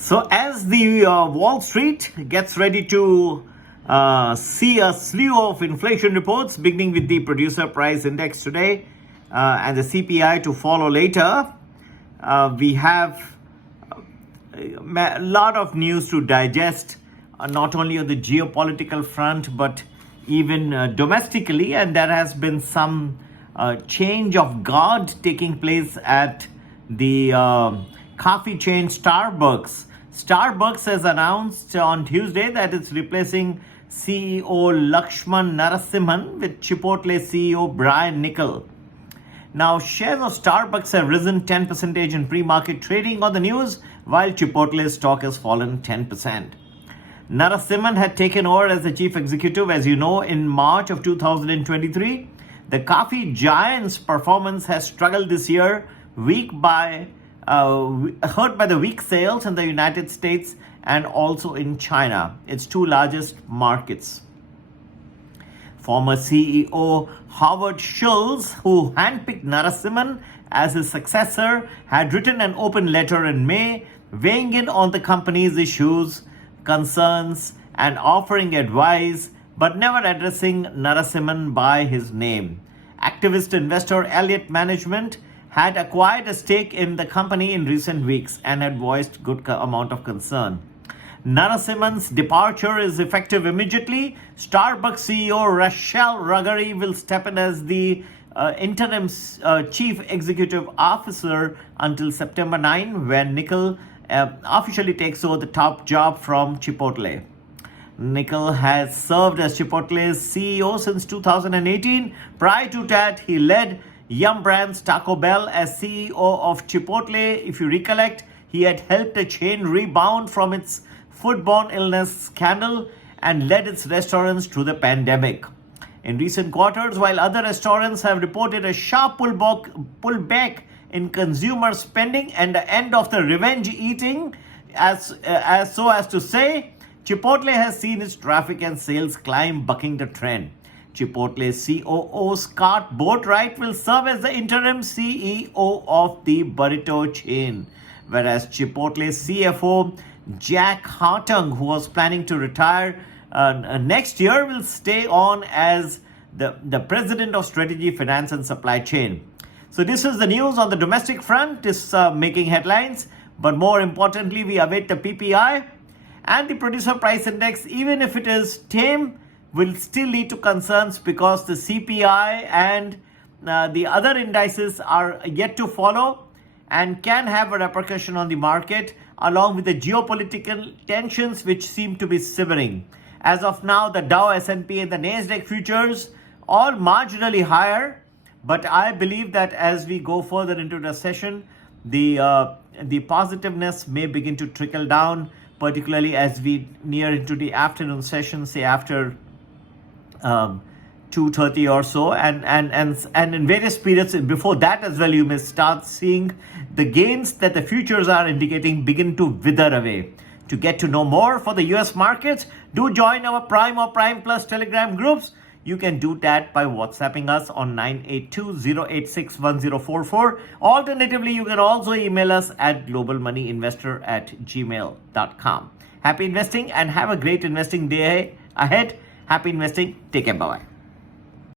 So as the Wall Street gets ready to see a slew of inflation reports, beginning with the producer price index today and the CPI to follow later, we have a lot of news to digest, not only on the geopolitical front, but even domestically. And there has been some change of guard taking place at the coffee chain Starbucks. Starbucks has announced on Tuesday that it's replacing CEO Lakshman Narasimhan with Chipotle CEO Brian Niccol. Now, shares of Starbucks have risen 10% in pre-market trading on the news, while Chipotle's stock has fallen 10%. Narasimhan had taken over as the chief executive, as you know, in March of 2023. The coffee giant's performance has struggled this year, hurt by the weak sales in the United States and also in China, its two largest markets. Former CEO Howard Schultz, who handpicked Narasimhan as his successor, had written an open letter in May weighing in on the company's issues, concerns, and offering advice, but never addressing Narasimhan by his name. Activist investor Elliott Management had acquired a stake in the company in recent weeks and had voiced good amount of concern. Narasimhan's departure is effective immediately. Starbucks CEO Rachel Ruggeri will step in as the interim chief executive officer until September 9, when Niccol officially takes over the top job from Chipotle. Niccol has served as Chipotle's CEO since 2018. Prior to that, he led Yum Brands Taco Bell as CEO of Chipotle. If you recollect, he had helped the chain rebound from its foodborne illness scandal and led its restaurants through the pandemic. In recent quarters, while other restaurants have reported a sharp pullback in consumer spending and the end of the revenge eating, as to say, Chipotle has seen its traffic and sales climb, bucking the trend. Chipotle's COO Scott Boatwright will serve as the interim CEO of the burrito chain, whereas Chipotle's CFO Jack Hartung, who was planning to retire next year, will stay on as the president of strategy, finance, and supply chain. So this is the news on the domestic front. Is making headlines, but more importantly, we await the PPI and the producer price index. Even if it is tame, will still lead to concerns because the CPI and the other indices are yet to follow and can have a repercussion on the market, along with the geopolitical tensions which seem to be simmering. As of now, the Dow, S&P, and the Nasdaq futures all marginally higher, but I believe that as we go further into the session, the positiveness may begin to trickle down, particularly as we near into the afternoon session, say after 2:30 or so, and in various periods before that as well, you may start seeing the gains that the futures are indicating begin to wither away. To get to know more for the US markets, do join our Prime or Prime Plus Telegram groups. You can do that by WhatsApping us on 982-086-1044. Alternatively, you can also email us at globalmoneyinvestor@gmail.com. Happy investing and have a great investing day ahead. Happy investing. Take care. Bye-bye.